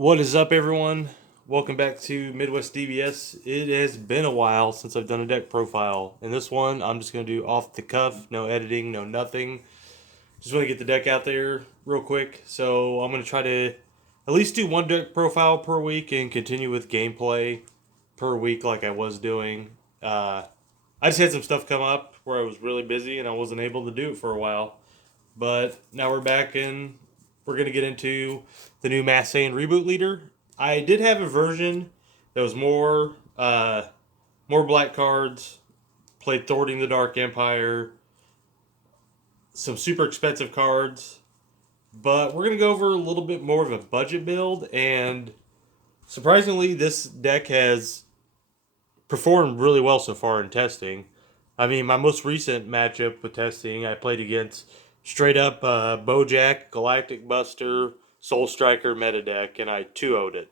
What is up, everyone? Welcome back to Midwestdbs. It has been a while since I've done a deck profile. In this one, I'm just going to do off the cuff, no editing, no nothing. Just want to get the deck out there real quick. So I'm going to try to at least do one deck profile per week and continue with gameplay per week like I was doing. I just had some stuff come up where I was really busy and I wasn't able to do it for a while. But now we're back and we're going to get into the new Masked Saiyan reboot leader. I did have a version that was more black cards, played Thwarting the Dark Empire, some super expensive cards, but we're going to go over a little bit more of a budget build, and surprisingly, this deck has performed really well so far in testing. I mean, my most recent matchup with testing, I played against straight up Bojack, Galactic Buster, Soul Striker meta deck, and I 2-0'd it.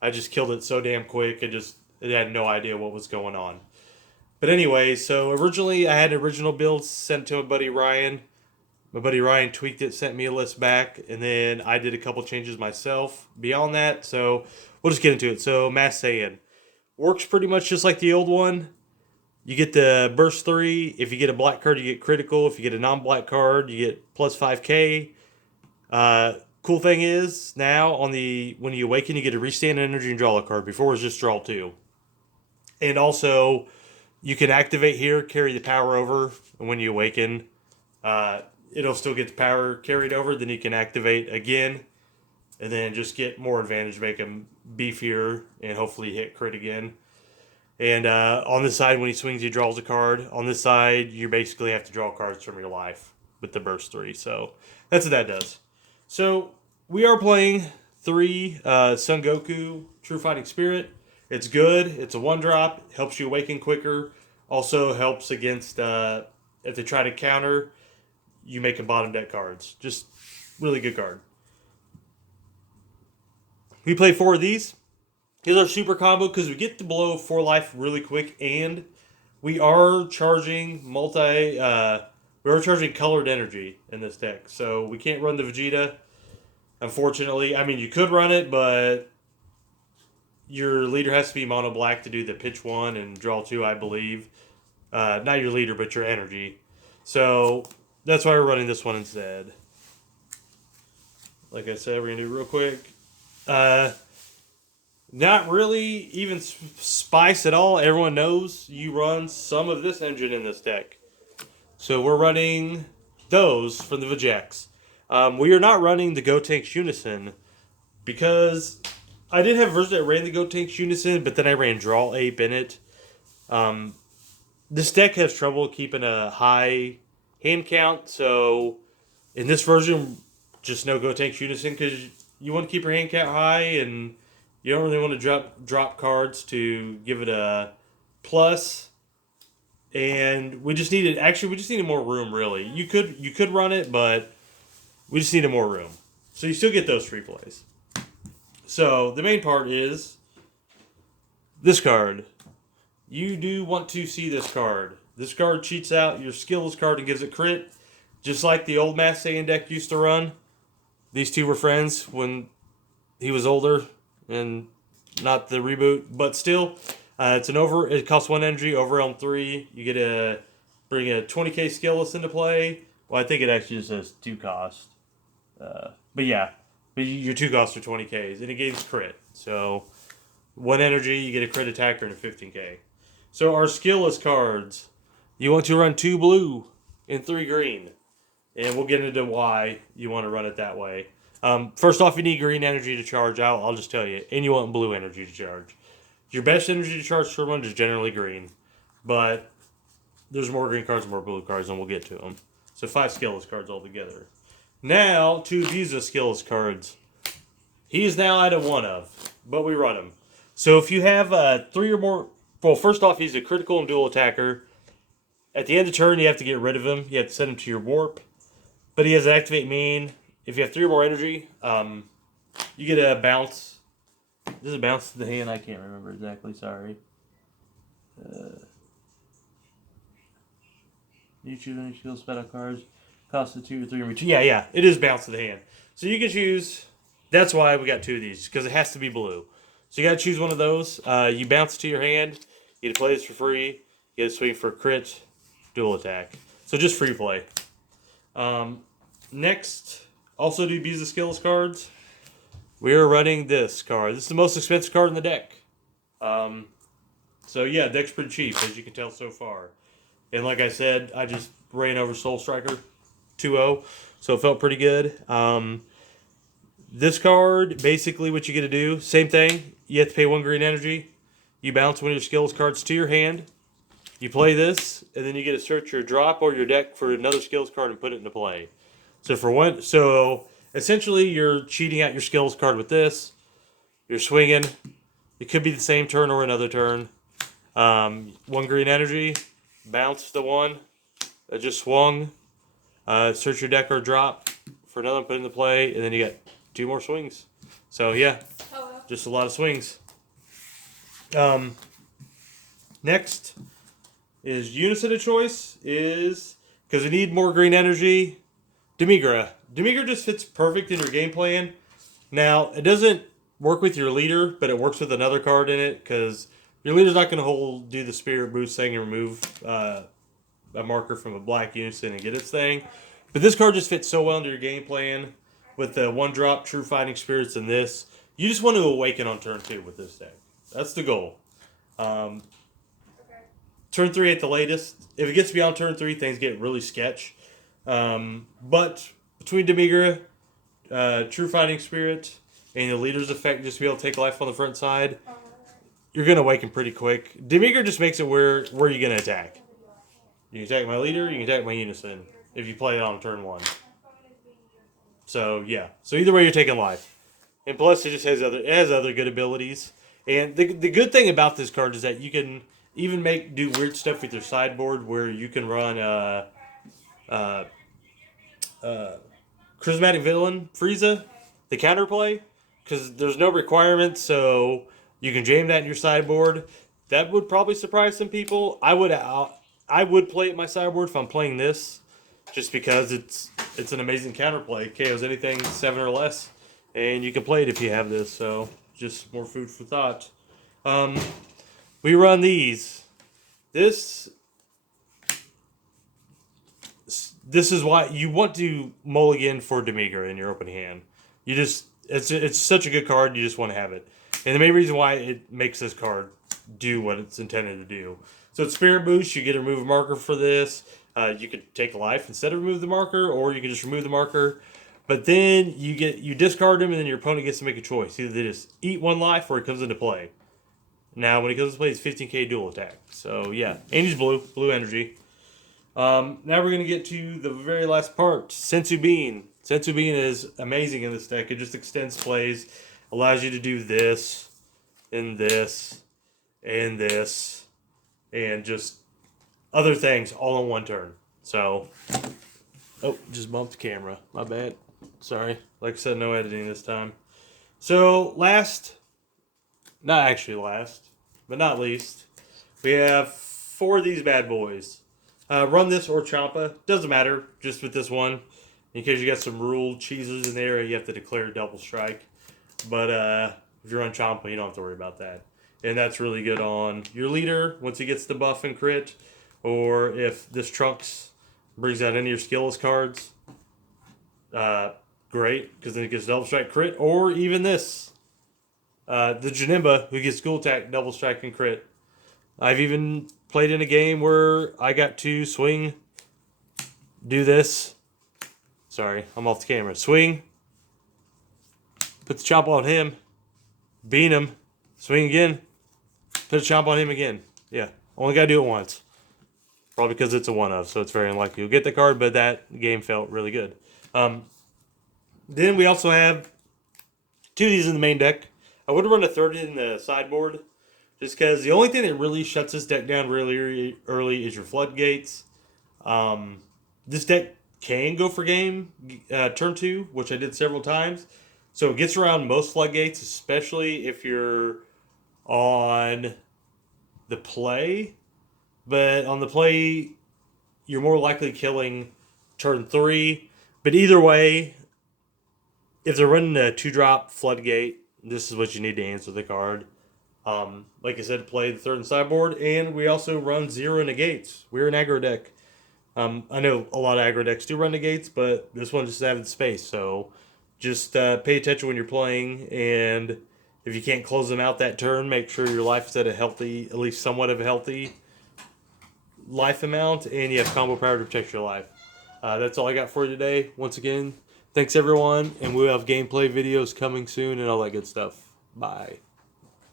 I just killed it so damn quick, it had no idea what was going on. But anyway, so originally I had original builds sent to my buddy Ryan. My buddy Ryan tweaked it, sent me a list back, and then I did a couple changes myself beyond that. So we'll just get into it. So Masked Saiyan works pretty much just like the old one. You get the burst 3. If you get a black card, you get critical. If you get a non-black card, you get plus 5k. Cool thing is, now when you awaken, you get a restand energy and draw a card. Before it was just draw 2. And also, you can activate here, carry the power over, and when you awaken, it'll still get the power carried over. Then you can activate again, and then just get more advantage, make him beefier, and hopefully hit crit again. And on this side, when he swings, he draws a card. On this side, you basically have to draw cards from your life with the burst 3. So that's what that does. So we are playing 3 Son Goku True Fighting Spirit. It's good. It's a 1-drop. Helps you awaken quicker. Also helps against if they try to counter, you make a bottom deck cards. Just really good card. We play 4 of these. Here's our super combo because we get to below 4 life really quick, and we are charging colored energy in this deck. So we can't run the Vegeta, unfortunately. I mean, you could run it, but your leader has to be mono black to do the pitch 1 and draw 2, I believe. Not your leader, but your energy. So that's why we're running this one instead. Like I said, we're going to do it real quick. Not really even spice at all. Everyone knows you run some of this engine in this deck. So we're running those from the Vegeks. We are not running the Gotenks Unison because I did have a version that ran the Gotenks Unison, but then I ran Draw Ape in it. This deck has trouble keeping a high hand count, so in this version, just no Gotenks Unison because you want to keep your hand count high and you don't really want to drop cards to give it a plus. And we just needed more room, really. You could run it, but we just needed more room. So you still get those free plays. So the main part is this card. You do want to see this card. This card cheats out your skills card and gives it crit, just like the old Masked Saiyan deck used to run. These two were friends when he was older and not the reboot, but still, it costs 1 energy, overwhelm 3. You get to bring a 20k skill list into play. Well, I think it actually just says 2 cost. But your 2 costs are 20k's, and it gains crit. So 1 energy, you get a crit attacker and a 15k. So our skill list cards, you want to run 2 blue and 3 green. And we'll get into why you want to run it that way. First off, you need green energy to charge out. I'll just tell you. And you want blue energy to charge. Your best energy to charge for one is generally green. But there's more green cards and more blue cards, and we'll get to them. So 5 skillless cards altogether. Now, 2 Visa skillless cards. He's now out of 1 of, but we run him. So if you have 3 or more... Well, first off, he's a critical and dual attacker. At the end of the turn, you have to get rid of him. You have to send him to your warp. But he has an activate mean. If you have 3 or more energy, you get a bounce. Does it bounce to the hand? I can't remember exactly. Sorry. You choose any skill spell cards. Cost of 2 or 3 or 2. Yeah. It is bounce to the hand. So you can choose That's why we got two of these, because it has to be blue. So you got to choose one of those. You bounce it to your hand. You get to play this for free. You get to swing for a crit, dual attack. So just free play. Next, also to abuse the skills cards, we are running this card. This is the most expensive card in the deck. So yeah, deck's pretty cheap, as you can tell so far. And like I said, I just ran over Soul Striker 2-0, so it felt pretty good. This card, basically what you get to do, same thing. You have to pay 1 green energy. You bounce one of your skills cards to your hand. You play this, and then you get to search your drop or your deck for another skills card and put it into play. So essentially you're cheating out your skills card with this. You're swinging. It could be the same turn or another turn. 1 green energy, bounce the one that just swung. Search your deck or drop for another one, put it into play, and then you got 2 more swings. So yeah, just a lot of swings. Next is Unison of Choice, is because we need more green energy. Demigra. Demigra just fits perfect in your game plan. Now, it doesn't work with your leader, but it works with another card in it, because your leader's not going to do the Spirit Boost thing and remove a marker from a black Unison and get its thing. But this card just fits so well into your game plan with the 1-drop True Fighting Spirits and this. You just want to awaken on turn 2 with this deck. That's the goal. Turn 3 at the latest. If it gets beyond turn 3, things get really sketch. But between Demigra, True Fighting Spirit, and the leader's effect, just to be able to take life on the front side, you're going to awaken pretty quick. Demigra just makes it where you're going to attack. You can attack my leader, you can attack my Unison if you play it on turn 1. So, yeah. So either way, you're taking life. And plus, it just has other good abilities. And the good thing about this card is that you can even do weird stuff with your sideboard, where you can run Charismatic Villain Frieza, the counterplay, because there's no requirement, so you can jam that in your sideboard. That would probably surprise some people. I would play it in my sideboard if I'm playing this, just because it's an amazing counterplay. KOs anything 7 or less, and you can play it if you have this. So just more food for thought. We run these. This is why you want to mulligan for Demigra in your open hand. It's such a good card, you just want to have it. And the main reason why it makes this card do what it's intended to do. So it's Spirit Boost, you get to remove a marker for this. You could take a life instead of remove the marker, or you can just remove the marker. But then you discard them, and then your opponent gets to make a choice. Either they just eat 1 life, or it comes into play. Now, when it comes to play, it's 15k dual attack. So, yeah. And he's blue energy. Now we're going to get to the very last part, Sensu Bean. Sensu Bean is amazing in this deck. It just extends plays, allows you to do this, and this, and this, and just other things all in one turn. So, oh, just bumped the camera. My bad. Sorry. Like I said, no editing this time. So, not actually last, but not least, we have 4 of these bad boys. Run this or Champa. Doesn't matter, just with this one. In case you got some ruled cheeses in there, you have to declare double strike. But if you run Champa, you don't have to worry about that. And that's really good on your leader once he gets the buff and crit. Or if this Trunks brings out any of your skillless cards, great, because then it gets double strike crit. Or even this, the Janemba, who gets school attack, double strike and crit. I've even played in a game where I got to swing, do this. Sorry, I'm off the camera. Swing, put the chomp on him, beat him, swing again, put a chomp on him again. Yeah, only got to do it once. Probably because it's a one-of, so it's very unlikely you'll get the card, but that game felt really good. Then we also have 2 of these in the main deck. I would run a 3rd in the sideboard, just because the only thing that really shuts this deck down really early is your floodgates. This deck can go for game turn 2, which I did several times. So it gets around most floodgates, especially if you're on the play. But on the play, you're more likely killing turn 3. But either way, if they're running a 2-drop floodgate, this is what you need to answer the card. Like I said, play the third and sideboard, and we also run 0 negates. We're an aggro deck. I know a lot of aggro decks do run negates, but this one just added space, so just pay attention when you're playing, and if you can't close them out that turn, make sure your life's at a healthy, at least somewhat of a healthy life amount, and you have combo power to protect your life. That's all I got for you today. Once again, thanks everyone, and we'll have gameplay videos coming soon and all that good stuff. Bye.